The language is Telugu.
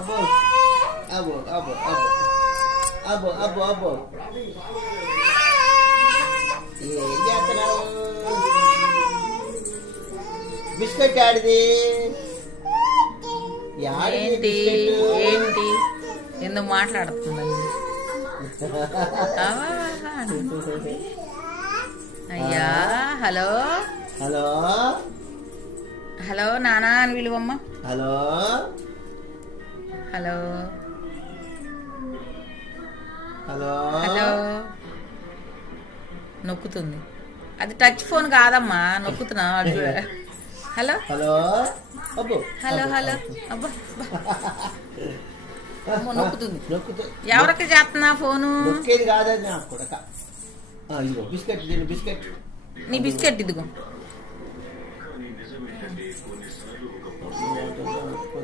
అబ్బో అబ్బో అబ్బో అబ్బో అబ్బో అబ్బో ఏం చేస్తున్నావు? బిస్కెట్ ఆడిది ఏంటి ఏంటి ఎందుకు మాట్లాడుతుందండి? అయ్యా హలో హలో హలో నానా అని విలువమ్మ. హలో హలో హలో హలో నొక్కుతుంది. అది టచ్ ఫోన్ కాదమ్మా, నొక్కుతున్నా. హలో హలో అబ్బో హలో హలో అబ్బా నొక్కుతుంది. నొక్కుతూ ఎవరికి చేస్తున్నా ఫోను? నొక్కేది కాదని నాకు కూడా. ఇదిగో బిస్కెట్ తిను బిస్కెట్. నీ బిస్కెట్ ఇదిగో.